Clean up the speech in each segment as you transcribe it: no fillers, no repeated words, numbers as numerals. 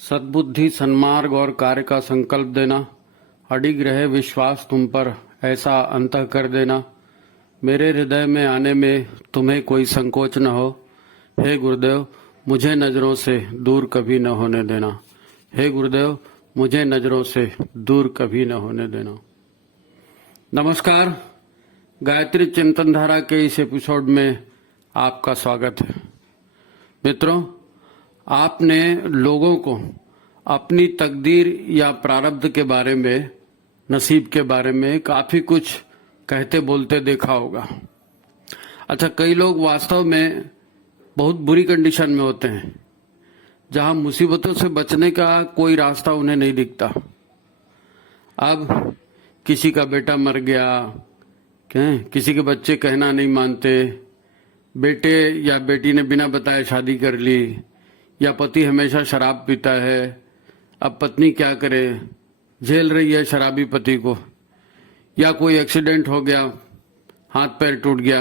सद्बुद्धि, सन्मार्ग और कार्य का संकल्प देना, अडिग रहे विश्वास तुम पर, ऐसा अंतः कर देना। मेरे हृदय में आने में तुम्हें कोई संकोच न हो। हे गुरुदेव, मुझे नजरों से दूर कभी न होने देना। हे गुरुदेव, मुझे नजरों से दूर कभी न होने देना। नमस्कार, गायत्री चिंतन धारा के इस एपिसोड में आपका स्वागत है। मित्रों, आपने लोगों को अपनी तकदीर या प्रारब्ध के बारे में, नसीब के बारे में काफी कुछ कहते बोलते देखा होगा। अच्छा, कई लोग वास्तव में बहुत बुरी कंडीशन में होते हैं, जहां मुसीबतों से बचने का कोई रास्ता उन्हें नहीं दिखता। अब किसी का बेटा मर गया, किसी के बच्चे कहना नहीं मानते, बेटे या बेटी ने बिना बताए शादी कर ली, या पति हमेशा शराब पीता है। अब पत्नी क्या करे, झेल रही है शराबी पति को, या कोई एक्सीडेंट हो गया, हाथ पैर टूट गया।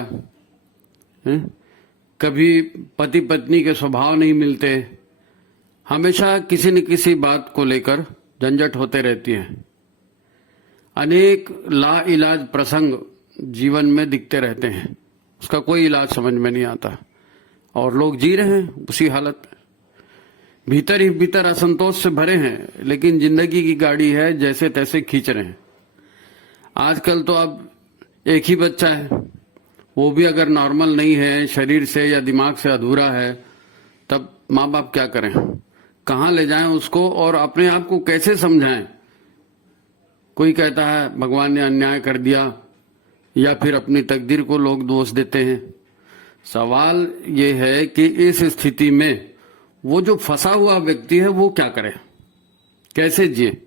कभी पति पत्नी के स्वभाव नहीं मिलते, हमेशा किसी न किसी बात को लेकर झंझट होते रहती है। अनेक लाइलाज प्रसंग जीवन में दिखते रहते हैं, उसका कोई इलाज समझ में नहीं आता, और लोग जी रहे हैं उसी हालत में। भीतर ही भीतर असंतोष से भरे हैं, लेकिन जिंदगी की गाड़ी है जैसे तैसे खींच रहे हैं। आजकल तो अब एक ही बच्चा है, वो भी अगर नॉर्मल नहीं है, शरीर से या दिमाग से अधूरा है, तब माँ बाप क्या करें, कहाँ ले जाएं उसको और अपने आप को कैसे समझाएं। कोई कहता है भगवान ने अन्याय कर दिया, या फिर अपनी तकदीर को लोग दोष देते हैं। सवाल ये है कि इस स्थिति में वो जो फंसा हुआ व्यक्ति है वो क्या करे, कैसे जिए।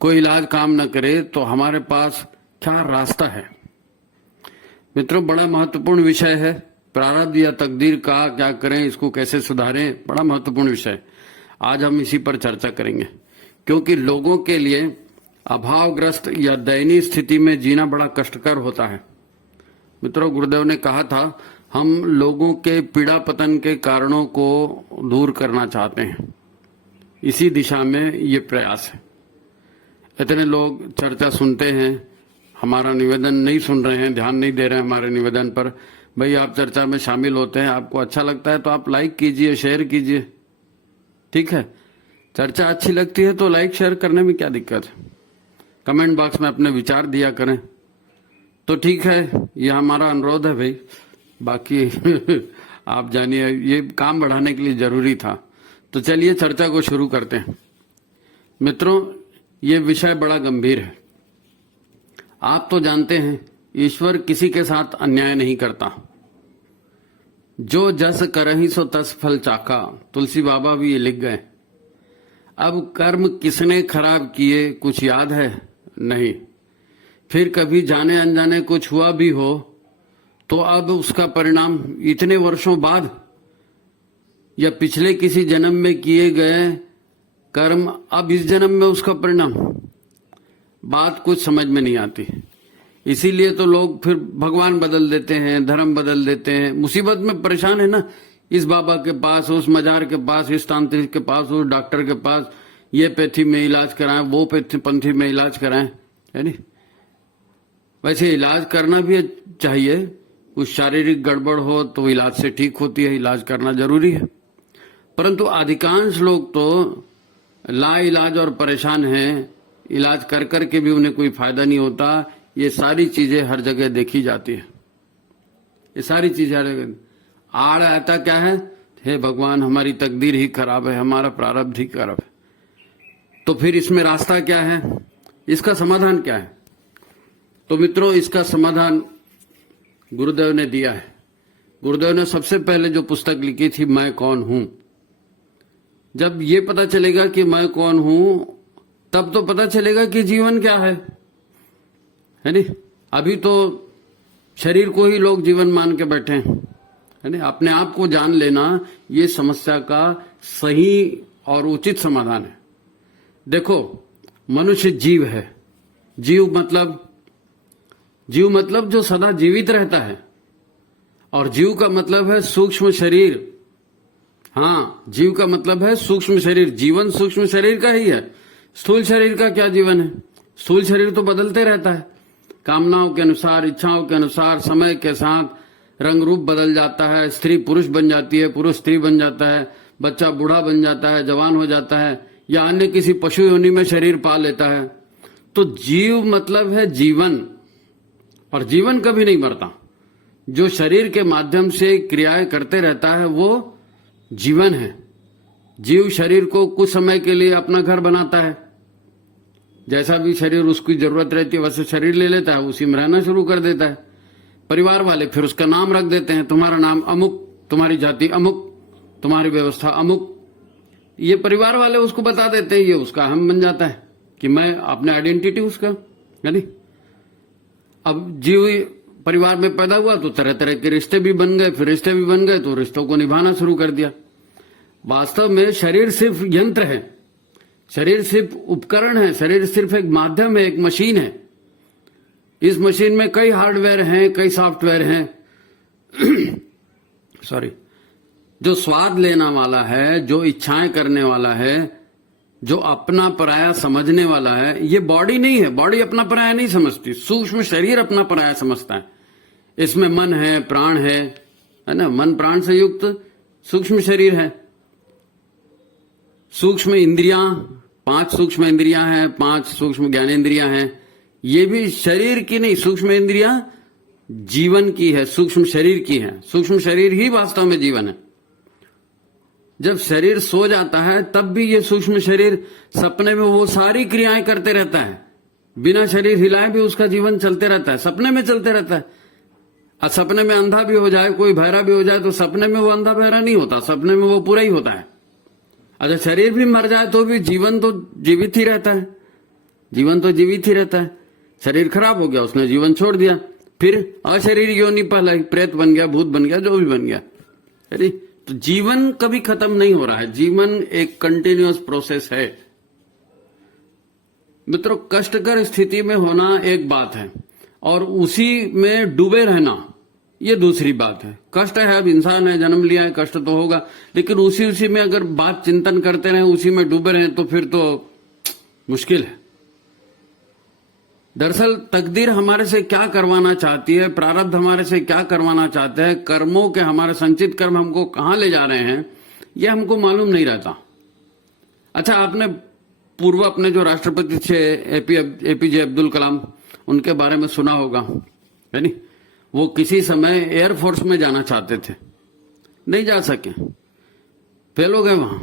कोई इलाज काम न करे तो हमारे पास क्या रास्ता है। मित्रों, बड़ा महत्वपूर्ण विषय है। प्रारब्ध या तकदीर का क्या करें, इसको कैसे सुधारें, बड़ा महत्वपूर्ण विषय। आज हम इसी पर चर्चा करेंगे, क्योंकि लोगों के लिए अभावग्रस्त या दयनीय स्थिति में जीना बड़ा कष्टकर होता है। मित्रों, गुरुदेव ने कहा था, हम लोगों के पीड़ा पतन के कारणों को दूर करना चाहते हैं। इसी दिशा में ये प्रयास है। इतने लोग चर्चा सुनते हैं, हमारा निवेदन नहीं सुन रहे हैं, ध्यान नहीं दे रहे हैं हमारे निवेदन पर। भाई, आप चर्चा में शामिल होते हैं, आपको अच्छा लगता है तो आप लाइक कीजिए, शेयर कीजिए, ठीक है। चर्चा अच्छी लगती है तो लाइक शेयर करने में क्या दिक्कत है। कमेंट बॉक्स में अपने विचार दिया करें तो ठीक है, यह हमारा अनुरोध है भाई। बाकी आप जानिए, ये काम बढ़ाने के लिए जरूरी था। तो चलिए चर्चा को शुरू करते हैं। मित्रों, ये विषय बड़ा गंभीर है। आप तो जानते हैं, ईश्वर किसी के साथ अन्याय नहीं करता। जो जस करहि सो तस फल चाखा, तुलसी बाबा भी ये लिख गए। अब कर्म किसने खराब किए कुछ याद है नहीं। फिर कभी जाने अनजाने कुछ हुआ भी हो तो अब उसका परिणाम इतने वर्षों बाद या पिछले किसी जन्म में किए गए कर्म अब इस जन्म में उसका परिणाम, बात कुछ समझ में नहीं आती। इसीलिए तो लोग फिर भगवान बदल देते हैं, धर्म बदल देते हैं। मुसीबत में परेशान है ना, इस बाबा के पास, उस मजार के पास, इस तांत्रिक के पास, उस डॉक्टर के पास, ये पैथी में इलाज कराएं, वो पंथी में इलाज कराएं, है नहीं। वैसे इलाज करना भी चाहिए, कुछ शारीरिक गड़बड़ हो तो इलाज से ठीक होती है, इलाज करना जरूरी है। परंतु अधिकांश लोग तो लाइलाज और परेशान हैं, इलाज कर कर के भी उन्हें कोई फायदा नहीं होता। ये सारी चीजें हर जगह देखी जाती है, ये सारी चीजें हर जगह। आड़ आता क्या है, हे भगवान हमारी तकदीर ही खराब है, हमारा प्रारब्ध ही खराब है। तो फिर इसमें रास्ता क्या है, इसका समाधान क्या है। तो मित्रों, इसका समाधान गुरुदेव ने दिया है। गुरुदेव ने सबसे पहले जो पुस्तक लिखी थी, मैं कौन हूं। जब ये पता चलेगा कि मैं कौन हूं, तब तो पता चलेगा कि जीवन क्या है नहीं। अभी तो शरीर को ही लोग जीवन मान के बैठे हैं, है नहीं। अपने आप को जान लेना ये समस्या का सही और उचित समाधान है। देखो, मनुष्य जीव है। जीव मतलब जो सदा जीवित रहता है, और जीव का मतलब है सूक्ष्म शरीर, हाँ, जीव का मतलब है सूक्ष्म शरीर। जीवन सूक्ष्म शरीर का ही है। स्थूल शरीर का क्या जीवन है? स्थूल शरीर तो बदलते रहता है, कामनाओं के अनुसार, इच्छाओं के अनुसार, समय के साथ रंग रूप बदल जाता है। स्त्री पुरुष बन जाती है, पुरुष स्त्री बन जाता है, बच्चा बूढ़ा बन जाता है, जवान हो जाता है, या अन्य किसी पशु योनि में शरीर पा लेता है। तो जीव मतलब है जीवन, और जीवन कभी नहीं मरता। जो शरीर के माध्यम से क्रियाएं करते रहता है वो जीवन है। जीव शरीर को कुछ समय के लिए अपना घर बनाता है, जैसा भी शरीर उसकी जरूरत रहती है वैसे शरीर ले लेता है, उसी में रहना शुरू कर देता है। परिवार वाले फिर उसका नाम रख देते हैं, तुम्हारा नाम अमुक, तुम्हारी जाति अमुक, तुम्हारी व्यवस्था अमुक। ये परिवार वाले उसको बता देते हैं, ये उसका अहम बन जाता है कि मैं अपने आइडेंटिटी उसका, यानी अब जीव परिवार में पैदा हुआ तो तरह तरह के रिश्ते भी बन गए, फिर रिश्ते भी बन गए तो रिश्तों को निभाना शुरू कर दिया। वास्तव में शरीर सिर्फ यंत्र है, शरीर सिर्फ उपकरण है, शरीर सिर्फ एक माध्यम है, एक मशीन है। इस मशीन में कई हार्डवेयर हैं, कई सॉफ्टवेयर हैं सॉरी, जो स्वाद लेने वाला है, जो इच्छाएं करने वाला है, जो अपना पराया समझने वाला है। ये बॉडी नहीं है, बॉडी अपना पराया नहीं समझती, सूक्ष्म शरीर अपना पराया समझता है। इसमें मन है, प्राण है ना, मन प्राण से युक्त सूक्ष्म शरीर है। सूक्ष्म इंद्रियां, 5 सूक्ष्म इंद्रियां हैं, 5 सूक्ष्म ज्ञानेंद्रियां हैं। ये भी शरीर की नहीं, सूक्ष्म इंद्रियां जीवन की है, सूक्ष्म शरीर की है। सूक्ष्म शरीर ही वास्तव में जीवन है। जब शरीर सो जाता है तब भी ये सूक्ष्म शरीर सपने में वो सारी क्रियाएं करते रहता है, बिना शरीर हिलाए भी उसका जीवन चलते रहता है, सपने में चलते रहता है। और सपने में अंधा भी हो जाए, कोई बहरा भी हो जाए, तो सपने में वो अंधा बहरा नहीं होता, सपने में वो पूरा ही होता है। अच्छा, शरीर भी मर जाए तो भी जीवन तो जीवित ही रहता है, जीवन तो जीवित ही रहता है। शरीर खराब हो गया, उसने जीवन छोड़ दिया, फिर अशरीर योनि पहले प्रेत बन गया, भूत बन गया, जो भी बन गया। अरे तो जीवन कभी खत्म नहीं हो रहा है, जीवन एक कंटिन्यूअस प्रोसेस है। मित्रों, कष्टकर स्थिति में होना एक बात है और उसी में डूबे रहना ये दूसरी बात है। कष्ट है, अब इंसान है, जन्म लिया है, कष्ट तो होगा, लेकिन उसी में अगर बात चिंतन करते रहे, उसी में डूबे रहे तो फिर तो मुश्किल है। दरअसल तकदीर हमारे से क्या करवाना चाहती है, प्रारब्ध हमारे से क्या करवाना चाहते हैं, कर्मों के हमारे संचित कर्म हमको कहां ले जा रहे हैं, यह हमको मालूम नहीं रहता। अच्छा, आपने पूर्व अपने जो राष्ट्रपति थे एपीजे अब्दुल कलाम, उनके बारे में सुना होगा, है नहीं? वो किसी समय एयरफोर्स में जाना चाहते थे, नहीं जा सके, फेल हो गए वहां,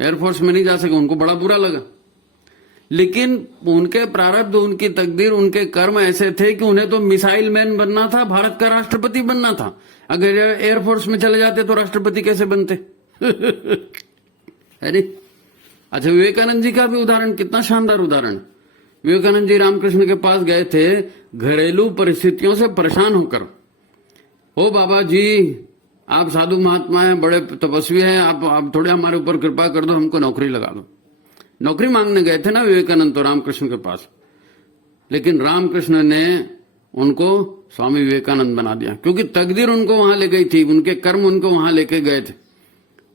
एयरफोर्स में नहीं जा सके, उनको बड़ा बुरा लगा। लेकिन उनके प्रारब्ध, उनकी तकदीर, उनके कर्म ऐसे थे कि उन्हें तो मिसाइल मैन बनना था, भारत का राष्ट्रपति बनना था। अगर एयरफोर्स में चले जाते तो राष्ट्रपति कैसे बनते अरे अच्छा, विवेकानंद जी का भी उदाहरण कितना शानदार उदाहरण। विवेकानंद जी रामकृष्ण के पास गए थे घरेलू परिस्थितियों से परेशान होकर। ओ बाबा जी, आप साधु महात्मा हैं, बड़े तपस्वी हैं, आप थोड़े हमारे ऊपर कृपा कर दो, हमको नौकरी लगा दो। नौकरी मांगने गए थे ना विवेकानंद तो रामकृष्ण के पास, लेकिन रामकृष्ण ने उनको स्वामी विवेकानंद बना दिया, क्योंकि तकदीर उनको वहां ले गई थी, उनके कर्म उनको वहां लेके गए थे।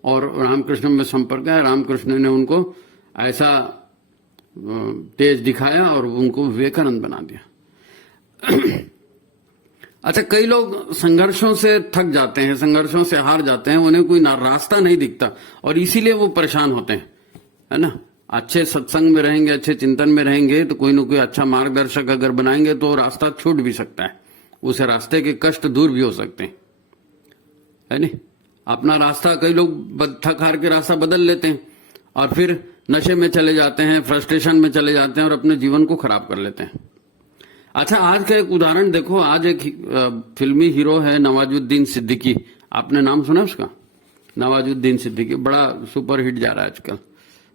और रामकृष्ण में संपर्क है, रामकृष्ण ने उनको ऐसा तेज दिखाया और उनको विवेकानंद बना दिया। अच्छा, कई लोग संघर्षों से थक जाते हैं, संघर्षों से हार जाते हैं, उन्हें कोई रास्ता नहीं दिखता और इसीलिए वो परेशान होते हैं, है ना? अच्छे सत्संग में रहेंगे, अच्छे चिंतन में रहेंगे तो कोई ना कोई अच्छा मार्गदर्शक अगर बनाएंगे तो रास्ता छूट भी सकता है, उस रास्ते के कष्ट दूर भी हो सकते हैं, है नहीं? अपना रास्ता कई लोग थक हार के रास्ता बदल लेते हैं और फिर नशे में चले जाते हैं, फ्रस्ट्रेशन में चले जाते हैं और अपने जीवन को खराब कर लेते हैं। अच्छा, आज का एक उदाहरण देखो। आज एक फिल्मी हीरो है नवाजुद्दीन सिद्दीकी, आपने नाम सुना उसका? नवाजुद्दीन सिद्दीकी बड़ा सुपर हिट जा रहा है आजकल,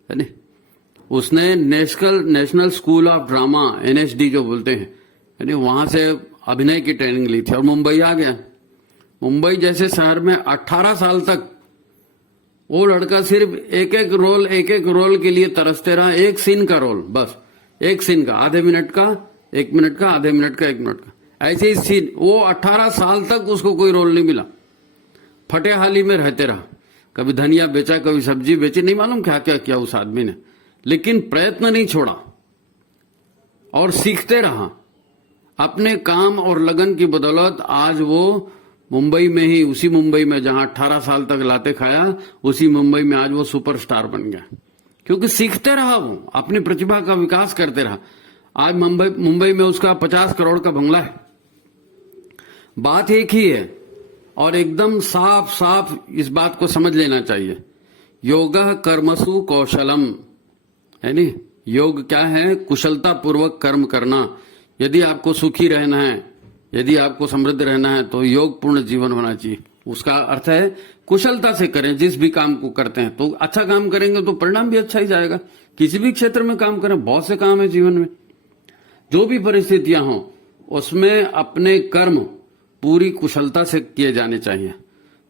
है नहीं? उसने national school of drama, NSD जो बोलते हैं, यानी वहां से अभिनय की ट्रेनिंग ली थी और मुंबई आ गया। मुंबई जैसे शहर में 18 साल तक वो लड़का सिर्फ एक एक रोल के लिए तरसते रहा, एक सीन का रोल, बस एक सीन का, आधे मिनट का, 1 मिनट का, आधे मिनट का, 1 मिनट का, ऐसे ही सीन। वो 18 साल तक उसको कोई रोल नहीं मिला, फटे हाली में रहते रहा। कभी धनिया बेचा, कभी सब्जी बेची, नहीं मालूम क्या क्या किया उस आदमी ने, लेकिन प्रयत्न नहीं छोड़ा और सीखते रहा। अपने काम और लगन की बदौलत आज वो मुंबई में ही, उसी मुंबई में जहां 18 साल तक लाते खाया, उसी मुंबई में आज वो सुपरस्टार बन गया, क्योंकि सीखते रहा, वो अपनी प्रतिभा का विकास करते रहा। आज मुंबई में उसका 50 करोड़ का बंगला है। बात एक ही है और एकदम साफ साफ इस बात को समझ लेना चाहिए, योगः कर्मसु कौशलम, है नहीं। योग क्या है? कुशलता पूर्वक कर्म करना। यदि आपको सुखी रहना है, यदि आपको समृद्ध रहना है, तो योग पूर्ण जीवन होना चाहिए। उसका अर्थ है कुशलता से करें। जिस भी काम को करते हैं तो अच्छा काम करेंगे तो परिणाम भी अच्छा ही जाएगा। किसी भी क्षेत्र में काम करें, बहुत से काम है जीवन में, जो भी परिस्थितियां हों उसमें अपने कर्म पूरी कुशलता से किए जाने चाहिए।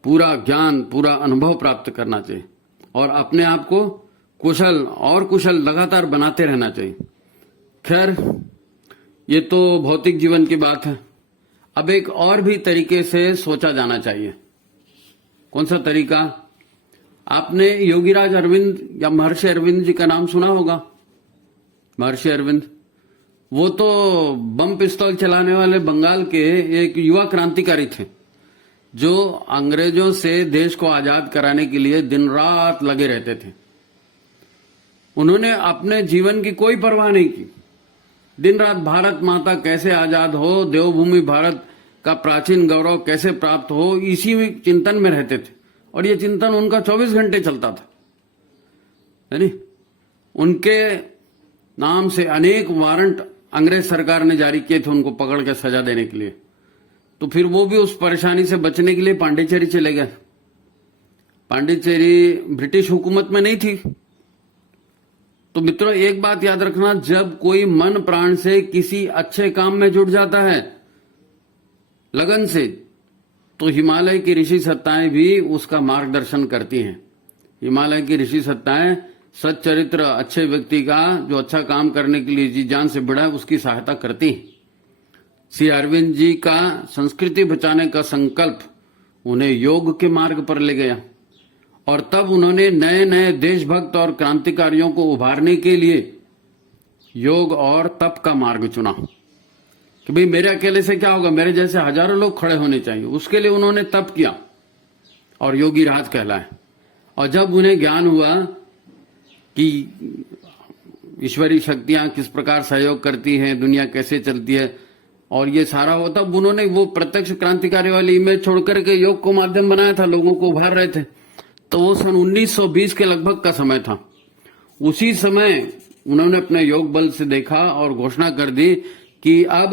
पूरा ज्ञान, पूरा अनुभव प्राप्त करना चाहिए और अपने आप को कुशल और कुशल लगातार बनाते रहना चाहिए। खैर, ये तो भौतिक जीवन की बात है। अब एक और भी तरीके से सोचा जाना चाहिए। कौन सा तरीका? आपने योगीराज अरविंद या महर्षि अरविंद जी का नाम सुना होगा। महर्षि अरविंद, वो तो बम पिस्तौल चलाने वाले बंगाल के एक युवा क्रांतिकारी थे, जो अंग्रेजों से देश को आजाद कराने के लिए दिन रात लगे रहते थे। उन्होंने अपने जीवन की कोई परवाह नहीं की। दिन रात भारत माता कैसे आजाद हो, देवभूमि भारत का प्राचीन गौरव कैसे प्राप्त हो, इसी चिंतन में रहते थे। और ये चिंतन उनका 24 घंटे चलता था, है नहीं। उनके नाम से अनेक वारंट अंग्रेज सरकार ने जारी किए थे उनको पकड़ के सजा देने के लिए। तो फिर वो भी उस परेशानी से बचने के लिए पांडिचेरी चले गए। पांडिचेरी ब्रिटिश हुकूमत में नहीं थी। तो मित्रों, एक बात याद रखना, जब कोई मन प्राण से किसी अच्छे काम में जुट जाता है लगन से, तो हिमालय की ऋषि सत्ताएं भी उसका मार्गदर्शन करती हैं। हिमालय की ऋषि सत्ताएं सच्चरित्र अच्छे व्यक्ति का, जो अच्छा काम करने के लिए जी जान से बढ़ा है, उसकी सहायता करती हैं। श्री अरविंद जी का संस्कृति बचाने का संकल्प उन्हें योग के मार्ग पर ले गया और तब उन्होंने नए नए देशभक्त और क्रांतिकारियों को उभारने के लिए योग और तप का मार्ग चुना कि भाई मेरे अकेले से क्या होगा, मेरे जैसे हजारों लोग खड़े होने चाहिए। उसके लिए उन्होंने तप किया और योगी राज कहलाए। और जब उन्हें ज्ञान हुआ कि ईश्वरीय शक्तियां किस प्रकार सहयोग करती हैं, दुनिया कैसे चलती है और ये सारा हो, तब उन्होंने वो प्रत्यक्ष क्रांतिकारी वाली इमेज छोड़कर के योग को माध्यम बनाया था, लोगों को उभार रहे थे। तो वो सन 1920 के लगभग का समय था। उसी समय उन्होंने अपने योग बल से देखा और घोषणा कर दी कि अब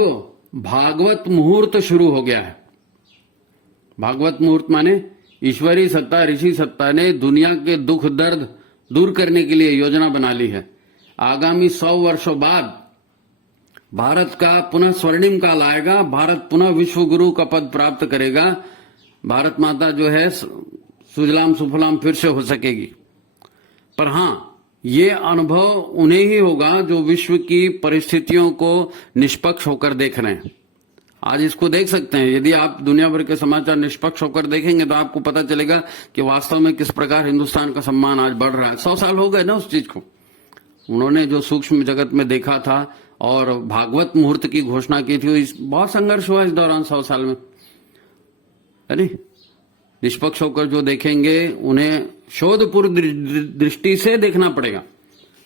भागवत मुहूर्त शुरू हो गया है। भागवत मुहूर्त माने ईश्वरीय सत्ता, ऋषि सत्ता ने दुनिया के दुख दर्द दूर करने के लिए योजना बना ली है। आगामी 100 वर्षों बाद भारत का पुनः स्वर्णिम काल आएगा। भारत पुनः विश्व गुरु का पद प्राप्त करेगा। भारत माता जो है सुजलाम सुफलाम फिर से हो सकेगी। पर हां, ये अनुभव उन्हें ही होगा जो विश्व की परिस्थितियों को निष्पक्ष होकर देख रहे हैं। आज इसको देख सकते हैं। यदि आप दुनिया भर के समाचार निष्पक्ष होकर देखेंगे तो आपको पता चलेगा कि वास्तव में किस प्रकार हिंदुस्तान का सम्मान आज बढ़ रहा है। 100 साल हो गए ना उस चीज को। उन्होंने जो सूक्ष्म जगत में देखा था और भागवत मुहूर्त की घोषणा की थी, बहुत संघर्ष हुआ इस दौरान 100 साल में, है नहीं। निष्पक्ष होकर जो देखेंगे उन्हें शोधपूर्ण दृष्टि से देखना पड़ेगा।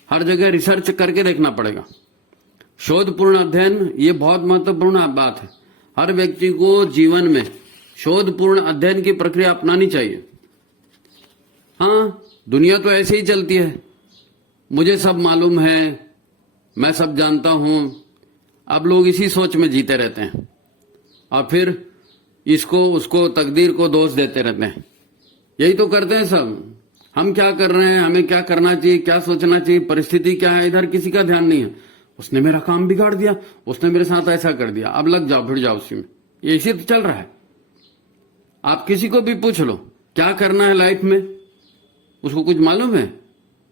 हर जगह रिसर्च करके देखना पड़ेगा। शोधपूर्ण अध्ययन ये बहुत महत्वपूर्ण बात है। हर व्यक्ति को जीवन में शोधपूर्ण अध्ययन की प्रक्रिया अपनानी चाहिए। हाँ, दुनिया तो ऐसे ही चलती है, मुझे सब मालूम है, मैं सब जानता हूं। अब लोग इसी सोच में जीते रहते हैं और फिर इसको उसको तकदीर को दोष देते रहते हैं। यही तो करते हैं सब। हम क्या कर रहे हैं, हमें क्या करना चाहिए, क्या सोचना चाहिए, परिस्थिति क्या है, इधर किसी का ध्यान नहीं है। उसने मेरा काम बिगाड़ दिया, उसने मेरे साथ ऐसा कर दिया, अब लग जाओ फिर जाओ उसी में। ये इसी तो चल रहा है। आप किसी को भी पूछ लो क्या करना है लाइफ में, उसको कुछ मालूम है?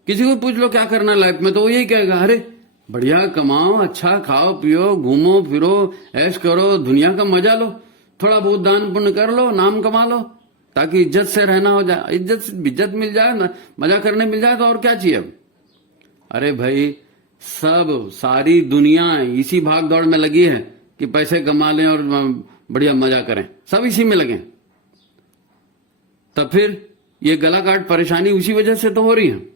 किसी को पूछ लो क्या करना है लाइफ में, तो वो यही कहेगा, अरे बढ़िया कमाओ, अच्छा खाओ पियो, घूमो फिरो, ऐश करो, दुनिया का मजा लो, थोड़ा बहुत दान पुण्य कर लो, नाम कमा लो। ताकि इज्जत से रहना हो जाए, इज्जत मिल जाए ना, मजा करने मिल जाए तो और क्या चाहिए अब। अरे भाई, सब सारी दुनिया इसी भाग दौड़ में लगी है कि पैसे कमा लें और बढ़िया मजा करें, सब इसी में लगे। तब फिर ये गला काट परेशानी उसी वजह से तो हो रही है।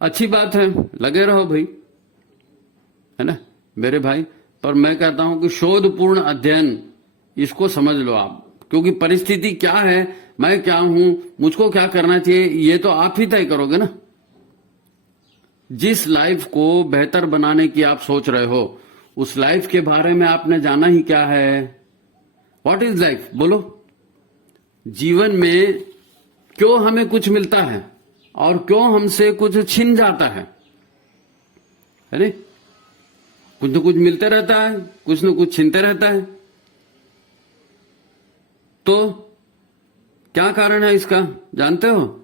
अच्छी बात है, लगे रहो भाई, है ना मेरे भाई। पर मैं कहता हूं कि शोधपूर्ण अध्ययन, इसको समझ लो आप, क्योंकि परिस्थिति क्या है, मैं क्या हूं, मुझको क्या करना चाहिए, ये तो आप ही तय करोगे ना। जिस लाइफ को बेहतर बनाने की आप सोच रहे हो, उस लाइफ के बारे में आपने जाना ही क्या है। व्हाट इज लाइफ, बोलो। जीवन में क्यों हमें कुछ मिलता है और क्यों हमसे कुछ छिन जाता है, अरे कुछ न कुछ मिलते रहता है, कुछ न कुछ छिनते रहता है। तो क्या कारण है इसका, जानते हो।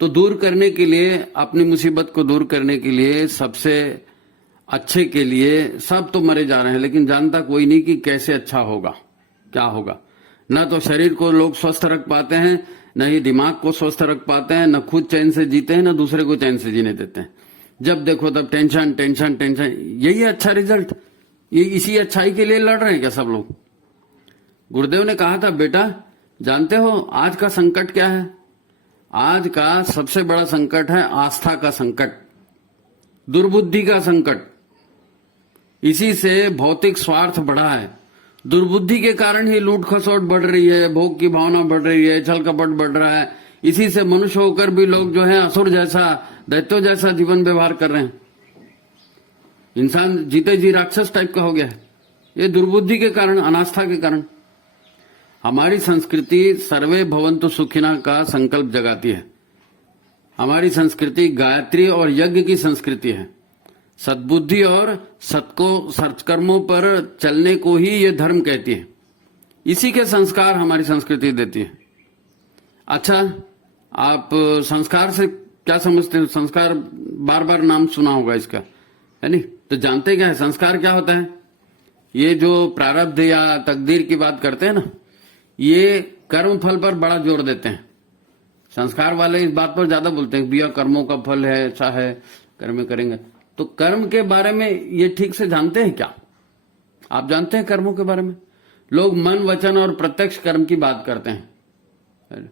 तो दूर करने के लिए, अपनी मुसीबत को दूर करने के लिए, सबसे अच्छे के लिए, सब तो मरे जा रहे हैं, लेकिन जानता कोई नहीं कि कैसे अच्छा होगा, क्या होगा। ना तो शरीर को लोग स्वस्थ रख पाते हैं, न ही दिमाग को स्वस्थ रख पाते हैं, न खुद चैन से जीते हैं, न दूसरे को चैन से जीने देते हैं। जब देखो तब टेंशन टेंशन टेंशन, यही अच्छा रिजल्ट। ये इसी अच्छाई के लिए लड़ रहे हैं क्या सब लोग। गुरुदेव ने कहा था, बेटा जानते हो आज का संकट क्या है। आज का सबसे बड़ा संकट है आस्था का संकट, दुर्बुद्धि का संकट। इसी से भौतिक स्वार्थ बढ़ा है। दुर्बुद्धि के कारण ही लूट खसोट बढ़ रही है, भोग की भावना बढ़ रही है, छल कपट बढ़ रहा है। इसी से मनुष्य होकर भी लोग जो है असुर जैसा, दैत्यों जैसा जीवन व्यवहार कर रहे हैं। इंसान जीते जी राक्षस टाइप का हो गया है, ये दुर्बुद्धि के कारण, अनास्था के कारण। हमारी संस्कृति सर्वे भवन्तु सुखिना का संकल्प जगाती है। हमारी संस्कृति गायत्री और यज्ञ की संस्कृति है। सद्बुद्धि और सत्कर्मों पर चलने को ही ये धर्म कहती है। इसी के संस्कार हमारी संस्कृति देती है। अच्छा, आप संस्कार से क्या समझते हो। संस्कार बार बार नाम सुना होगा इसका, है नहीं। तो जानते क्या है संस्कार क्या होता है। ये जो प्रारब्ध या तकदीर की बात करते हैं ना, ये कर्म फल पर बड़ा जोर देते हैं। संस्कार वाले इस बात पर ज्यादा बोलते हैं, भैया कर्मों का फल है, अच्छा है, कर्म करेंगे। तो कर्म के बारे में ये ठीक से जानते हैं क्या। आप जानते हैं कर्मों के बारे में। लोग मन वचन और प्रत्यक्ष कर्म की बात करते हैं।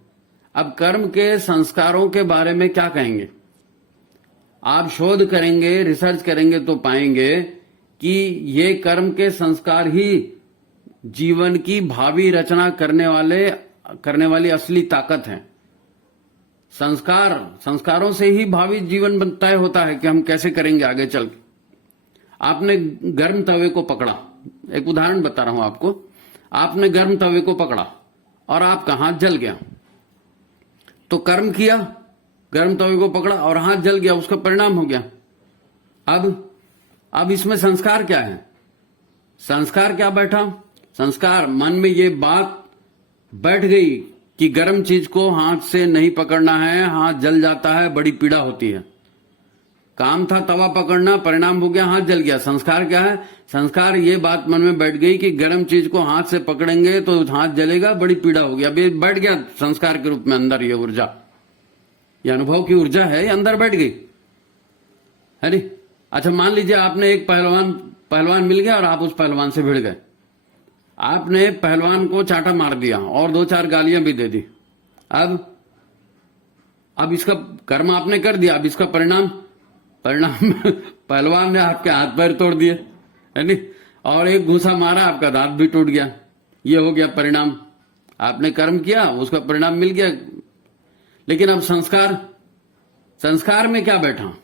अब कर्म के संस्कारों के बारे में क्या कहेंगे। आप शोध करेंगे, रिसर्च करेंगे तो पाएंगे कि ये कर्म के संस्कार ही जीवन की भावी रचना करने वाली असली ताकत है। संस्कारों से ही भावी जीवन तय होता है कि हम कैसे करेंगे आगे चल के। आपने गर्म तवे को पकड़ा, एक उदाहरण बता रहा हूं आपको। आपने गर्म तवे को पकड़ा और आपका हाथ जल गया, तो कर्म किया, गर्म तवे को पकड़ा और हाथ जल गया, उसका परिणाम हो गया। अब इसमें संस्कार क्या है। संस्कार क्या बैठा। संस्कार मन में ये बात बैठ गई कि गर्म चीज को हाथ से नहीं पकड़ना है, हाथ जल जाता है, बड़ी पीड़ा होती है। काम था तवा पकड़ना, परिणाम हो गया हाथ जल गया। संस्कार क्या है। संस्कार ये बात मन में बैठ गई कि गर्म चीज को हाथ से पकड़ेंगे तो हाथ जलेगा, बड़ी पीड़ा होगी। अब ये बैठ गया संस्कार के रूप में अंदर, ये ऊर्जा, ये अनुभव की ऊर्जा है, ये अंदर बैठ गई, है नी। अच्छा, मान लीजिए आपने एक पहलवान मिल गया और आप उस पहलवान से भिड़ गए। आपने पहलवान को चाटा मार दिया और 2-4 गालियां भी दे दी। अब इसका कर्म आपने कर दिया, अब इसका परिणाम पहलवान ने आपके हाथ पैर तोड़ दिए, है नी, और एक घूसा मारा, आपका दांत भी टूट गया। ये हो गया परिणाम। आपने कर्म किया, उसका परिणाम मिल गया। लेकिन अब संस्कार में क्या बैठा।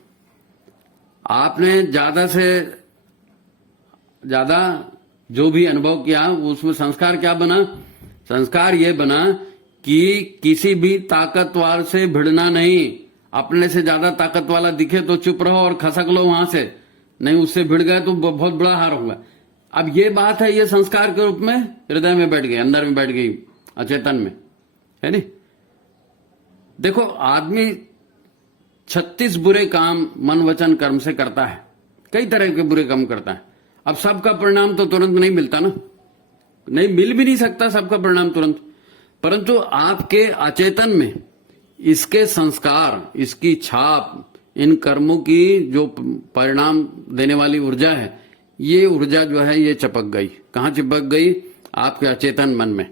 आपने ज्यादा से ज्यादा जो भी अनुभव किया, उसमें संस्कार क्या बना। संस्कार ये बना कि किसी भी ताकतवर से भिड़ना नहीं। अपने से ज्यादा ताकत वाला दिखे तो चुप रहो और खसक लो वहां से, नहीं उससे भिड़ गए तो बहुत बड़ा हार होगा। अब ये बात है, ये संस्कार के रूप में हृदय में बैठ गई, अंदर में बैठ गई, अचेतन में, है नी। देखो, आदमी 36 बुरे काम मन वचन कर्म से करता है, कई तरह के बुरे काम करता है। अब सबका परिणाम तो तुरंत नहीं मिलता ना, नहीं मिल भी नहीं सकता सबका परिणाम तुरंत। परंतु आपके अचेतन में इसके संस्कार, इसकी छाप, इन कर्मों की जो परिणाम देने वाली ऊर्जा है, ये ऊर्जा जो है ये चिपक गई। कहां चिपक गई? आपके अचेतन मन में।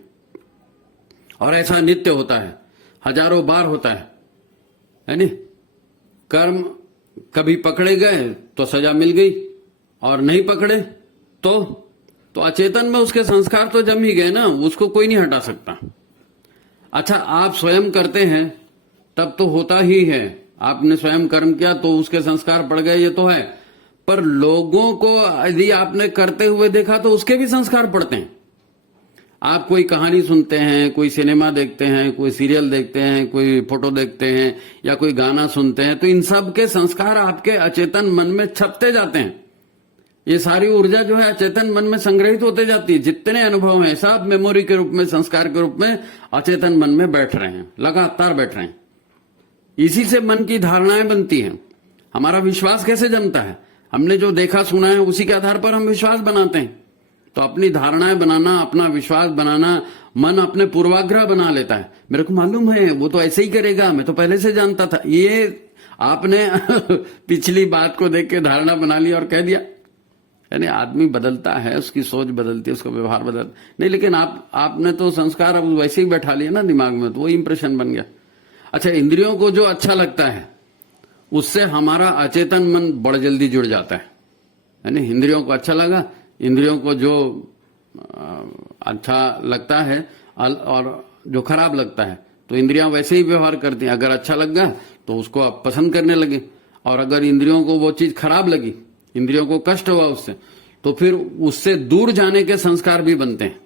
और ऐसा नित्य होता है, हजारों बार होता है नहीं? कर्म कभी पकड़े गए तो सजा मिल गई, और नहीं पकड़े तो अचेतन में उसके संस्कार तो जम ही गए ना, उसको कोई नहीं हटा सकता। अच्छा, आप स्वयं करते हैं तब तो होता ही है, आपने स्वयं कर्म किया तो उसके संस्कार पड़ गए, ये तो है। पर लोगों को यदि आपने करते हुए देखा तो उसके भी संस्कार पड़ते हैं। आप कोई कहानी सुनते हैं, कोई सिनेमा देखते हैं, कोई सीरियल देखते हैं, कोई फोटो देखते हैं, या कोई गाना सुनते हैं, तो इन सब के संस्कार आपके अचेतन मन में छपते जाते हैं। ये सारी ऊर्जा जो है अचेतन मन में संग्रहित होते जाती है। जितने अनुभव हैं सब मेमोरी के रूप में, संस्कार के रूप में अचेतन मन में बैठ रहे हैं, लगातार बैठ रहे हैं। इसी से मन की धारणाएं बनती हैं। हमारा विश्वास कैसे जमता है? हमने जो देखा सुना है उसी के आधार पर हम विश्वास बनाते हैं। तो अपनी धारणाएं बनाना, अपना विश्वास बनाना, मन अपने पूर्वाग्रह बना लेता है। मेरे को मालूम है वो तो ऐसे ही करेगा, मैं तो पहले से जानता था। ये आपने पिछली बात को देख के धारणा बना ली और कह दिया। यानी आदमी बदलता है, उसकी सोच बदलती है, उसका व्यवहार बदलता नहीं, लेकिन आपने तो संस्कार अब वैसे ही बैठा लिया ना दिमाग में, तो वो इंप्रेशन बन गया। अच्छा, इंद्रियों को जो अच्छा लगता है उससे हमारा अचेतन मन बड़ा जल्दी जुड़ जाता है। यानी इंद्रियों को अच्छा लगा, इंद्रियों को जो अच्छा लगता है और जो खराब लगता है, तो इंद्रियां वैसे ही व्यवहार करती हैं। अगर अच्छा लग गया तो उसको आप पसंद करने लगे, और अगर इंद्रियों को वो चीज खराब लगी, इंद्रियों को कष्ट हुआ उससे, तो फिर उससे दूर जाने के संस्कार भी बनते हैं।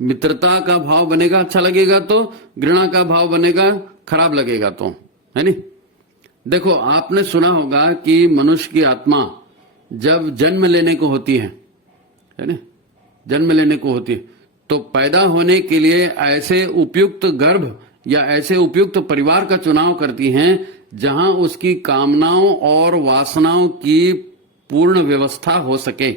मित्रता का भाव बनेगा, अच्छा लगेगा तो, घृणा का भाव बनेगा, खराब लगेगा तो, है नहीं? देखो, आपने सुना होगा कि मनुष्य की आत्मा जब जन्म लेने को होती है ना, जन्म लेने को होती है, तो पैदा होने के लिए ऐसे उपयुक्त गर्भ या ऐसे उपयुक्त परिवार का चुनाव करती हैं जहां उसकी कामनाओं और वासनाओं की पूर्ण व्यवस्था हो सके।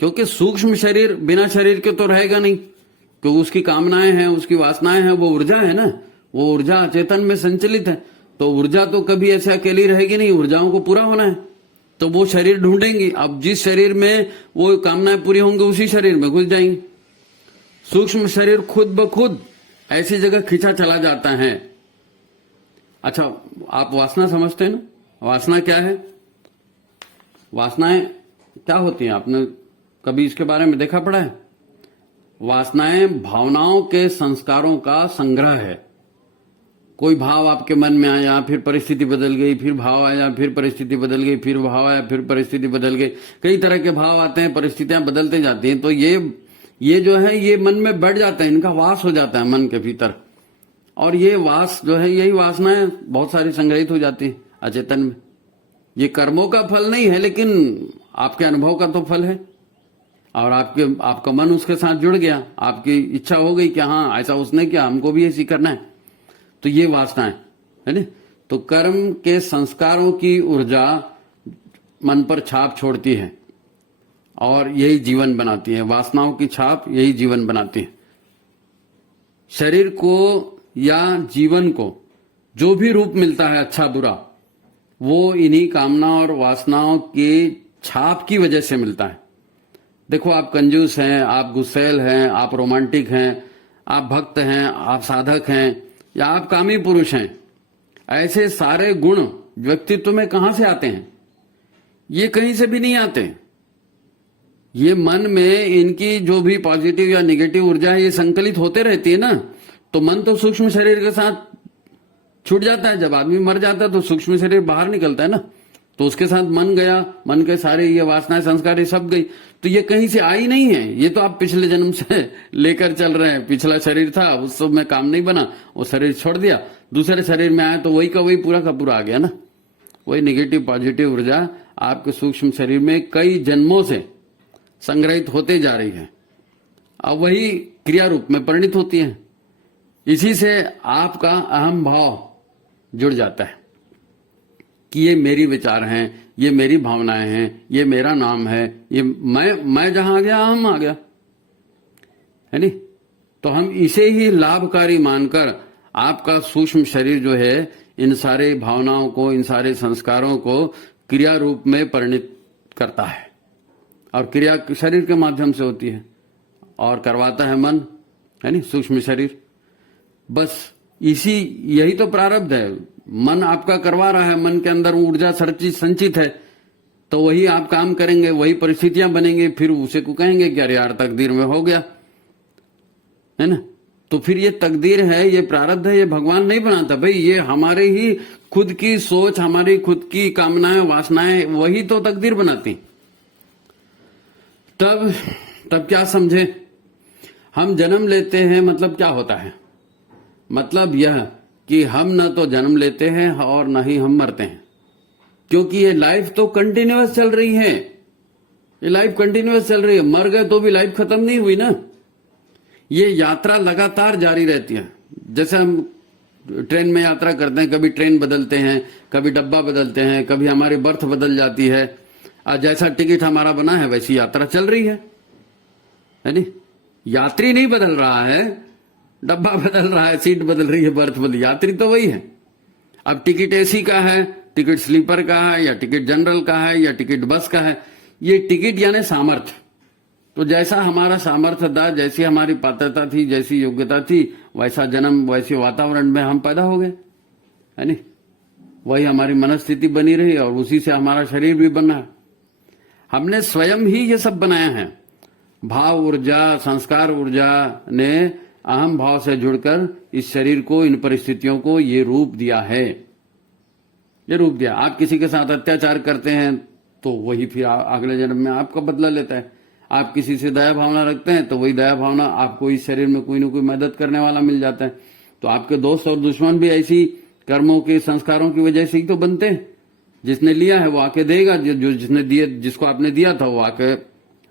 क्योंकि सूक्ष्म शरीर बिना शरीर के तो रहेगा नहीं, क्योंकि उसकी कामनाएं हैं, उसकी वासनाएं हैं, वो ऊर्जा है ना, वो ऊर्जा अचेतन में संचलित है। तो ऊर्जा तो कभी ऐसे अकेली रहेगी नहीं, ऊर्जाओं को पूरा होना है, तो वो शरीर ढूंढेंगी। अब जिस शरीर में वो कामनाएं पूरी होंगी उसी शरीर में घुस जाएंगी। सूक्ष्म शरीर खुद ब खुद ऐसी जगह खींचा चला जाता है। अच्छा, आप वासना समझते हैं ना? वासना क्या है? वासनाएं क्या होती हैं? आपने कभी इसके बारे में देखा पड़ा है? वासनाएं भावनाओं के संस्कारों का संग्रह है। कोई भाव आपके मन में आया, फिर परिस्थिति बदल गई, फिर भाव आया, फिर परिस्थिति बदल गई, फिर भाव आया, फिर परिस्थिति बदल गई। कई तरह के भाव आते हैं, परिस्थितियां बदलते जाती हैं। तो ये जो है ये मन में बैठ जाता है, इनका वास हो जाता है मन के भीतर। और ये वास जो है, यही वासनाएं बहुत सारी संग्रहित हो जाती है अचेतन में। ये कर्मों का फल नहीं है, लेकिन आपके अनुभव का तो फल है। और आपका मन उसके साथ जुड़ गया, आपकी इच्छा हो गई कि हाँ ऐसा उसने किया, हमको भी ऐसी करना है। तो ये वासनाएं है ना। तो कर्म के संस्कारों की ऊर्जा मन पर छाप छोड़ती है और यही जीवन बनाती है। वासनाओं की छाप यही जीवन बनाती है। शरीर को या जीवन को जो भी रूप मिलता है, अच्छा बुरा, वो इन्हीं कामना और वासनाओं की छाप की वजह से मिलता है। देखो, आप कंजूस हैं, आप गुस्सैल हैं, आप रोमांटिक हैं, आप भक्त हैं, आप साधक हैं, या आप कामी पुरुष हैं, ऐसे सारे गुण व्यक्तित्व में कहां से आते हैं? ये कहीं से भी नहीं आते। ये मन में इनकी जो भी पॉजिटिव या नेगेटिव ऊर्जा है, ये संकलित होते रहती है ना। तो मन तो सूक्ष्म शरीर के साथ छूट जाता है। जब आदमी मर जाता है तो सूक्ष्म शरीर बाहर निकलता है ना, तो उसके साथ मन गया, मन के सारे ये वासनाएं, संस्कार, ये सब गई। तो ये कहीं से आई नहीं है, ये तो आप पिछले जन्म से लेकर चल रहे हैं। पिछला शरीर था, उस सब में काम नहीं बना, वो शरीर छोड़ दिया, दूसरे शरीर में आया तो वही का वही पूरा का पूरा आ गया ना। वही नेगेटिव पॉजिटिव ऊर्जा आपके सूक्ष्म शरीर में कई जन्मों से संग्रहित होते जा रही है, अब वही क्रिया रूप में परिणित होती है। इसी से आपका अहम भाव जुड़ जाता है कि ये मेरी विचार हैं, ये मेरी भावनाएं हैं, ये मेरा नाम है, ये मैं जहां आ गया, हम आ गया, है नहीं। तो हम इसे ही लाभकारी मानकर आपका सूक्ष्म शरीर जो है इन सारे भावनाओं को, इन सारे संस्कारों को क्रिया रूप में परिणित करता है, और क्रिया शरीर के माध्यम से होती है और करवाता है मन, है नहीं, सूक्ष्म शरीर। बस यही तो प्रारब्ध है। मन आपका करवा रहा है, मन के अंदर ऊर्जा संचित है, तो वही आप काम करेंगे, वही परिस्थितियां बनेंगी, फिर उसे को कहेंगे कि अरे यार तकदीर में हो गया, है ना। तो फिर ये तकदीर है, ये प्रारब्ध है, ये भगवान नहीं बनाता भाई, ये हमारे ही खुद की सोच, हमारी खुद की कामनाएं, वासनाएं, वही तो तकदीर बनाती। तब क्या समझे, हम जन्म लेते हैं, मतलब क्या होता है, मतलब यह कि हम न तो जन्म लेते हैं और न ही हम मरते हैं, क्योंकि ये लाइफ तो कंटिन्यूअस चल रही है, ये लाइफ कंटिन्यूअस चल रही है। मर गए तो भी लाइफ खत्म नहीं हुई ना, ये यात्रा लगातार जारी रहती है। जैसे हम ट्रेन में यात्रा करते हैं, कभी ट्रेन बदलते हैं, कभी डब्बा बदलते हैं, कभी हमारी बर्थ बदल जाती है, और जैसा टिकट हमारा बना है वैसी यात्रा चल रही है नहीं। यात्री नहीं बदल रहा है, डब्बा बदल रहा है, सीट बदल रही है, बर्थ बदल, यात्री तो वही है। अब टिकट एसी का है, टिकट स्लीपर का है, या टिकट जनरल का है, या टिकट बस का है, ये टिकट यानी सामर्थ्य। तो जैसा हमारा सामर्थ्य था, जैसी हमारी पात्रता थी, जैसी योग्यता थी, वैसा जन्म, वैसे वातावरण में हम पैदा हो गए, है नहीं। वही हमारी मनस्थिति बनी रही और उसी से हमारा शरीर भी बना। हमने स्वयं ही ये सब बनाया है। भाव ऊर्जा, संस्कार ऊर्जा ने अहम भाव से जुड़कर इस शरीर को, इन परिस्थितियों को ये रूप दिया है, ये रूप दिया। आप किसी के साथ अत्याचार करते हैं तो वही फिर अगले जन्म में आपका बदला लेता है। आप किसी से दया भावना रखते हैं तो वही दया भावना आपको इस शरीर में कोई ना कोई मदद करने वाला मिल जाता है। तो आपके दोस्त और दुश्मन भी ऐसी कर्मों के, संस्कारों की वजह से ही तो बनते हैं। जिसने लिया है वो आके देगा, जो जिसने दिया, जिसको आपने दिया था वो आके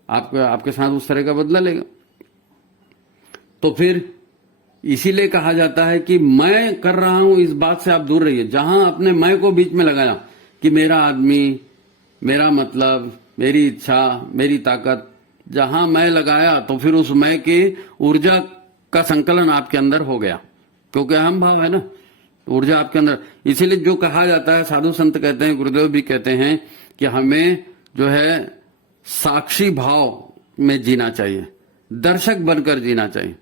आपके साथ उस तरह का बदला लेगा। तो फिर इसीलिए कहा जाता है कि मैं कर रहा हूं, इस बात से आप दूर रहिए। जहां अपने मैं को बीच में लगाया कि मेरा आदमी, मेरा मतलब, मेरी इच्छा, मेरी ताकत, जहां मैं लगाया तो फिर उस मैं की ऊर्जा का संकलन आपके अंदर हो गया, क्योंकि अहम भाव है ना, ऊर्जा आपके अंदर। इसीलिए जो कहा जाता है, साधु संत कहते हैं, गुरुदेव भी कहते हैं कि हमें जो है साक्षी भाव में जीना चाहिए, दर्शक बनकर जीना चाहिए।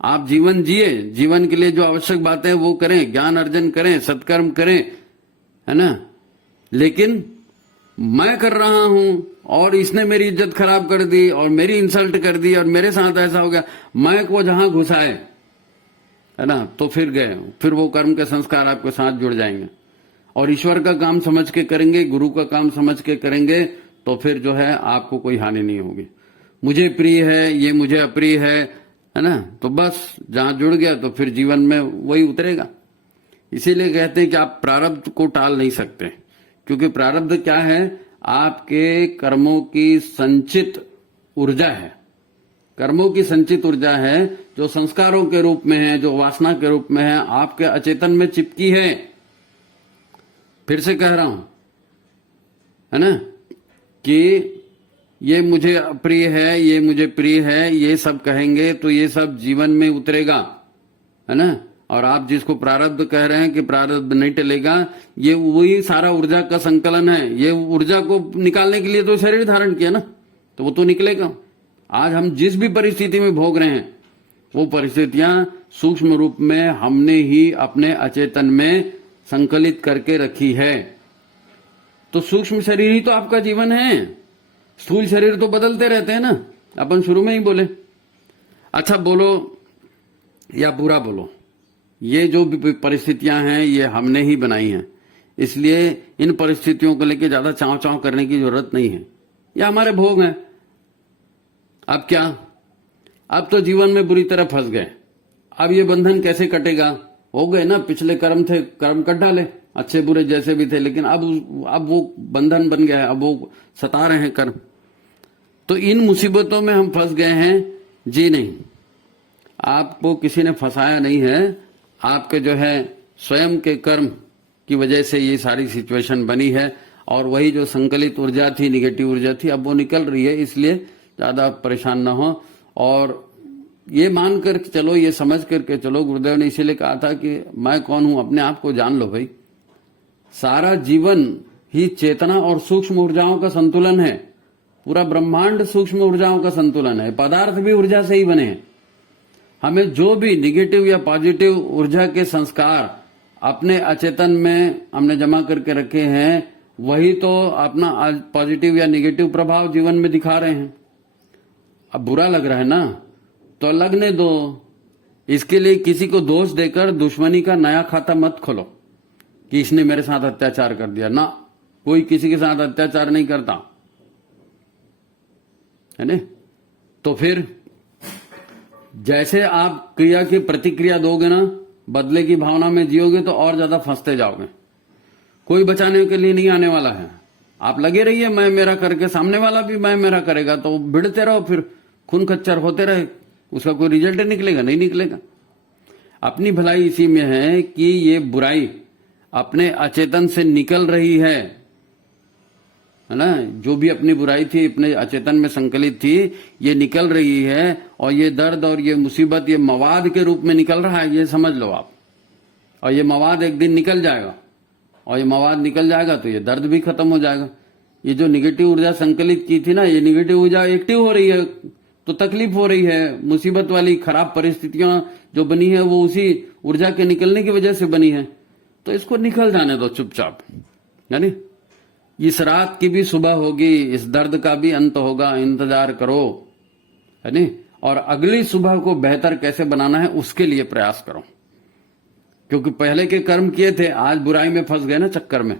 आप जीवन जिए, जीवन के लिए जो आवश्यक बातें हैं वो करें, ज्ञान अर्जन करें, सत्कर्म करें, है ना। लेकिन मैं कर रहा हूं और इसने मेरी इज्जत खराब कर दी और मेरी इंसल्ट कर दी और मेरे साथ ऐसा हो गया, मैं को जहां घुसाए, है ना, तो फिर गए, फिर वो कर्म के संस्कार आपके साथ जुड़ जाएंगे। और ईश्वर का काम समझ के करेंगे, गुरु का काम समझ के करेंगे, तो फिर जो है आपको कोई हानि नहीं होगी। मुझे प्रिय है, ये मुझे अप्रिय है ना, तो बस जहां जुड़ गया तो फिर जीवन में वही उतरेगा। इसीलिए कहते हैं कि आप प्रारब्ध को टाल नहीं सकते, क्योंकि प्रारब्ध क्या है, आपके कर्मों की संचित ऊर्जा है, कर्मों की संचित ऊर्जा है, जो संस्कारों के रूप में है, जो वासना के रूप में है, आपके अचेतन में चिपकी है। फिर से कह रहा हूं, है ना, कि ये मुझे अप्रिय है, ये मुझे प्रिय है, ये सब कहेंगे तो ये सब जीवन में उतरेगा, है ना। और आप जिसको प्रारब्ध कह रहे हैं कि प्रारब्ध नहीं टलेगा, ये वही सारा ऊर्जा का संकलन है। ये ऊर्जा को निकालने के लिए तो शरीर धारण किया ना, तो वो तो निकलेगा। आज हम जिस भी परिस्थिति में भोग रहे हैं, वो परिस्थितियां सूक्ष्म रूप में हमने ही अपने अचेतन में संकलित करके रखी है। तो सूक्ष्म शरीर ही तो आपका जीवन है। स्थूल शरीर तो बदलते रहते हैं ना, अपन शुरू में ही बोले। अच्छा बोलो या बुरा बोलो, ये जो भी परिस्थितियां हैं ये हमने ही बनाई हैं, इसलिए इन परिस्थितियों को लेकर ज्यादा चाव चाव करने की जरूरत नहीं है। ये हमारे भोग हैं। अब क्या, अब तो जीवन में बुरी तरह फंस गए। अब ये बंधन कैसे कटेगा, हो गए ना, पिछले कर्म थे, कर्म कट डाले, अच्छे बुरे जैसे भी थे, लेकिन अब वो बंधन बन गया है, अब वो सता रहे हैं कर्म। तो इन मुसीबतों में हम फंस गए हैं। जी नहीं, आपको किसी ने फंसाया नहीं है, आपके जो है स्वयं के कर्म की वजह से ये सारी सिचुएशन बनी है। और वही जो संकलित ऊर्जा थी, निगेटिव ऊर्जा थी, अब वो निकल रही है, इसलिए ज्यादा परेशान ना हो। और ये मान कर चलो, ये समझ करके चलो, गुरुदेव ने इसीलिए कहा था कि मैं कौन हूं, अपने आप को जान लो भाई। सारा जीवन ही चेतना और सूक्ष्म ऊर्जाओं का संतुलन है। पूरा ब्रह्मांड सूक्ष्म ऊर्जाओं का संतुलन है। पदार्थ भी ऊर्जा से ही बने हैं। हमें जो भी निगेटिव या पॉजिटिव ऊर्जा के संस्कार अपने अचेतन में हमने जमा करके रखे हैं, वही तो अपना पॉजिटिव या निगेटिव प्रभाव जीवन में दिखा रहे हैं। अब बुरा लग रहा है ना, तो लगने दो। इसके लिए किसी को दोष देकर दुश्मनी का नया खाता मत खोलो कि इसने मेरे साथ अत्याचार कर दिया ना। कोई किसी के साथ अत्याचार नहीं करता है ना। तो फिर जैसे आप क्रिया की प्रतिक्रिया दोगे ना, बदले की भावना में जियोगे तो और ज्यादा फंसते जाओगे। कोई बचाने के लिए नहीं आने वाला है। आप लगे रहिए मैं मेरा करके, सामने वाला भी मैं मेरा करेगा, तो भिड़ते रहो, फिर खून खच्चर होते रहे, उसका कोई रिजल्ट निकलेगा? नहीं निकलेगा। अपनी भलाई इसी में है कि ये बुराई अपने अचेतन से निकल रही है ना। जो भी अपनी बुराई थी अपने अचेतन में संकलित थी, ये निकल रही है, और ये दर्द और ये मुसीबत ये मवाद के रूप में निकल रहा है, ये समझ लो आप। और ये मवाद एक दिन निकल जाएगा, और ये मवाद निकल जाएगा तो ये दर्द भी खत्म हो जाएगा। ये जो निगेटिव ऊर्जा संकलित की थी ना, ये निगेटिव ऊर्जा एक्टिव हो रही है तो तकलीफ हो रही है। मुसीबत वाली खराब परिस्थितियां जो बनी है वो उसी ऊर्जा के निकलने की वजह से बनी है। तो इसको निकल जाने दो चुपचाप, यानी इस रात की भी सुबह होगी, इस दर्द का भी अंत होगा, इंतजार करो, है नी। और अगली सुबह को बेहतर कैसे बनाना है उसके लिए प्रयास करो। क्योंकि पहले के कर्म किए थे, आज बुराई में फंस गए ना चक्कर में,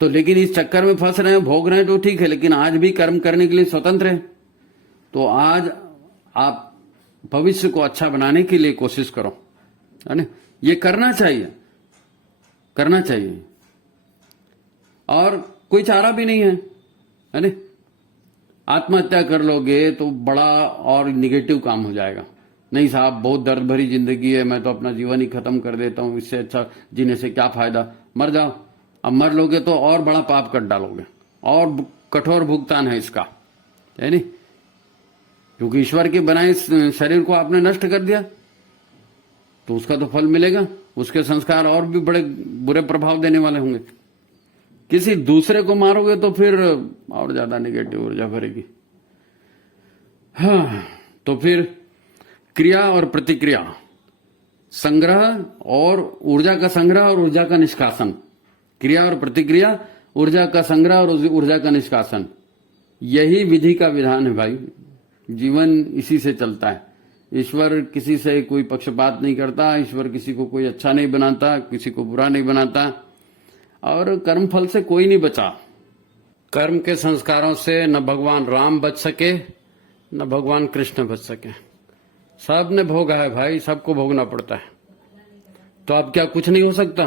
तो लेकिन इस चक्कर में फंस रहे हैं, भोग रहे हैं तो ठीक है, लेकिन आज भी कर्म करने के लिए स्वतंत्र है। तो आज आप भविष्य को अच्छा बनाने के लिए कोशिश करो, है ना। ये करना चाहिए, करना चाहिए, और कोई चारा भी नहीं है ना। आत्महत्या कर लोगे तो बड़ा और निगेटिव काम हो जाएगा। नहीं साहब, बहुत दर्द भरी जिंदगी है, मैं तो अपना जीवन ही खत्म कर देता हूं, इससे अच्छा जीने से क्या फायदा, मर जाओ। अब मर लोगे तो और बड़ा पाप कर डालोगे, और कठोर भुगतान है इसका, है नहीं। क्योंकि ईश्वर के बनाए शरीर को आपने नष्ट कर दिया, तो उसका तो फल मिलेगा, उसके संस्कार और भी बड़े बुरे प्रभाव देने वाले होंगे। किसी दूसरे को मारोगे तो फिर और ज्यादा निगेटिव ऊर्जा भरेगी। हाँ, तो फिर क्रिया और प्रतिक्रिया, संग्रह और ऊर्जा का संग्रह और ऊर्जा का निष्कासन। क्रिया और प्रतिक्रिया, ऊर्जा का संग्रह और ऊर्जा का निष्कासन, यही विधि का विधान है भाई। जीवन इसी से चलता है। ईश्वर किसी से कोई पक्षपात नहीं करता, ईश्वर किसी को कोई अच्छा नहीं बनाता, किसी को बुरा नहीं बनाता, और कर्म फल से कोई नहीं बचा। कर्म के संस्कारों से न भगवान राम बच सके, न भगवान कृष्ण बच सके। सब ने भोगा है भाई, सबको भोगना पड़ता है। तो अब क्या कुछ नहीं हो सकता?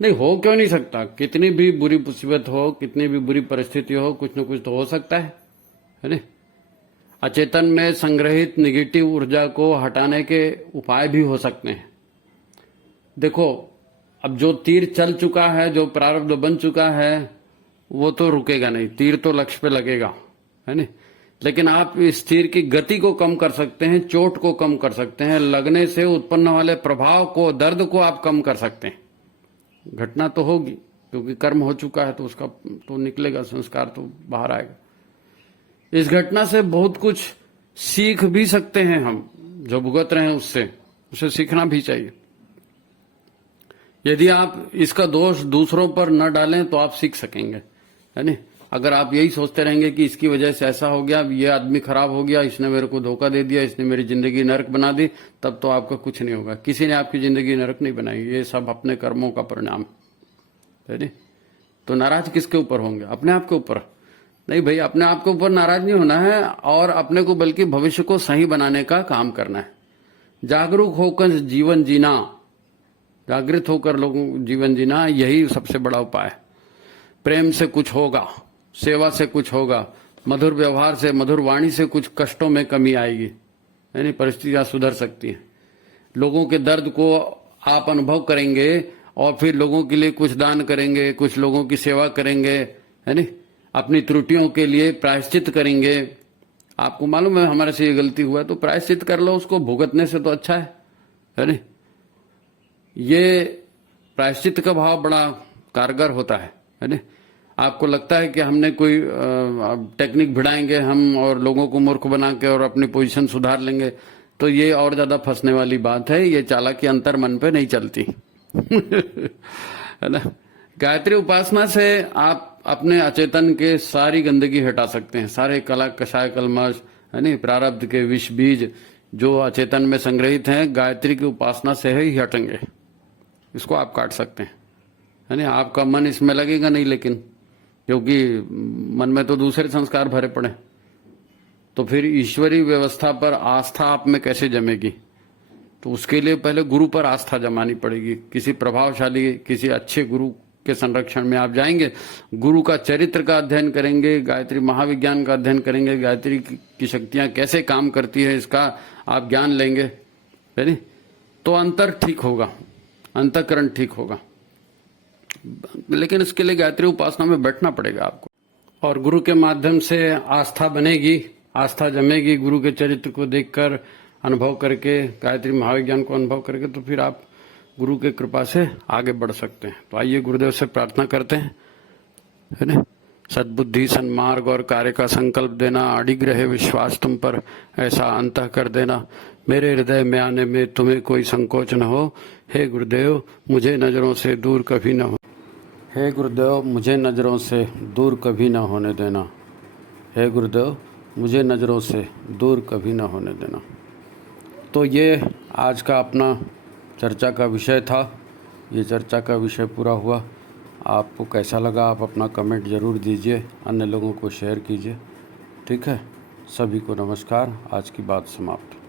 नहीं, हो क्यों नहीं सकता? कितनी भी बुरी मुसीबत हो, कितनी भी बुरी परिस्थिति हो, कुछ न कुछ तो हो सकता है ना। अचेतन में संग्रहित निगेटिव ऊर्जा को हटाने के उपाय भी हो सकते हैं। देखो, अब जो तीर चल चुका है, जो प्रारब्ध बन चुका है, वो तो रुकेगा नहीं, तीर तो लक्ष्य पे लगेगा, है ना। लेकिन आप इस तीर की गति को कम कर सकते हैं, चोट को कम कर सकते हैं, लगने से उत्पन्न वाले प्रभाव को, दर्द को आप कम कर सकते हैं। घटना तो होगी, क्योंकि कर्म हो चुका है तो उसका तो निकलेगा, संस्कार तो बाहर आएगा। इस घटना से बहुत कुछ सीख भी सकते हैं हम, जो भुगत रहे हैं उससे सीखना भी चाहिए। यदि आप इसका दोष दूसरों पर न डालें तो आप सीख सकेंगे, है ना। अगर आप यही सोचते रहेंगे कि इसकी वजह से ऐसा हो गया, ये आदमी खराब हो गया, इसने मेरे को धोखा दे दिया, इसने मेरी जिंदगी नरक बना दी, तब तो आपका कुछ नहीं होगा। किसी ने आपकी जिंदगी नरक नहीं बनाई, ये सब अपने कर्मों का परिणाम है ना। तो नाराज किसके ऊपर होंगे? अपने आप के ऊपर। नहीं भाई, अपने आप के ऊपर नाराज नहीं होना है, और अपने को बल्कि भविष्य को सही बनाने का काम करना है। जागरूक होकर जीवन जीना, जागृत होकर लोगों जीवन जीना, यही सबसे बड़ा उपाय है। प्रेम से कुछ होगा, सेवा से कुछ होगा, मधुर व्यवहार से, मधुर वाणी से कुछ कष्टों में कमी आएगी, यानी परिस्थितियां सुधर सकती हैं। लोगों के दर्द को आप अनुभव करेंगे, और फिर लोगों के लिए कुछ दान करेंगे, कुछ लोगों की सेवा करेंगे, है नी। अपनी त्रुटियों के लिए प्रायश्चित करेंगे, आपको मालूम है हमारे से ये गलती हुआ है तो प्रायश्चित कर लो, उसको भुगतने से तो अच्छा है नहीं? ये प्रायश्चित का भाव बड़ा कारगर होता है नहीं? आपको लगता है कि हमने कोई टेक्निक भिड़ाएंगे हम और लोगों को मूर्ख बना के और अपनी पोजीशन सुधार लेंगे, तो ये और ज्यादा फंसने वाली बात है। ये चालाकी अंतर मन पे नहीं चलती है ना? गायत्री उपासना से आप अपने अचेतन के सारी गंदगी हटा सकते हैं, सारे कला कषाय कलमश है नहीं, प्रारब्ध के विष बीज जो अचेतन में संग्रहित हैं, गायत्री की उपासना से ही हटेंगे। इसको आप काट सकते हैं है नहीं? आपका मन इसमें लगेगा नहीं, लेकिन क्योंकि मन में तो दूसरे संस्कार भरे पड़े, तो फिर ईश्वरीय व्यवस्था पर आस्था आप में कैसे जमेगी? तो उसके लिए पहले गुरु पर आस्था जमानी पड़ेगी। किसी प्रभावशाली, किसी अच्छे गुरु के संरक्षण में आप जाएंगे, गुरु का चरित्र का अध्ययन करेंगे, गायत्री महाविज्ञान का अध्ययन करेंगे, गायत्री की शक्तियां कैसे काम करती है इसका आप ज्ञान लेंगे है नहीं? तो अंतर ठीक होगा, अंतःकरण ठीक होगा। लेकिन इसके लिए गायत्री उपासना में बैठना पड़ेगा आपको, और गुरु के माध्यम से आस्था बनेगी, आस्था जमेगी। गुरु के चरित्र को देखकर, अनुभव करके, गायत्री महाविज्ञान को अनुभव करके, तो फिर आप गुरु के कृपा से आगे बढ़ सकते हैं। तो आइए गुरुदेव से प्रार्थना करते हैं है ना? सद्बुद्धि, सन्मार्ग और कार्य का संकल्प देना, अडिग रहे विश्वास तुम पर, ऐसा अंतः कर देना। मेरे हृदय में आने में तुम्हें कोई संकोच न हो। हे गुरुदेव, मुझे नजरों से दूर कभी न हो। हे गुरुदेव, मुझे नजरों से दूर कभी न होने देना। हे गुरुदेव, मुझे नजरों से दूर कभी न होने देना। तो ये आज का अपना चर्चा का विषय था। ये चर्चा का विषय पूरा हुआ। आपको कैसा लगा आप अपना कमेंट ज़रूर दीजिए, अन्य लोगों को शेयर कीजिए। ठीक है, सभी को नमस्कार। आज की बात समाप्त।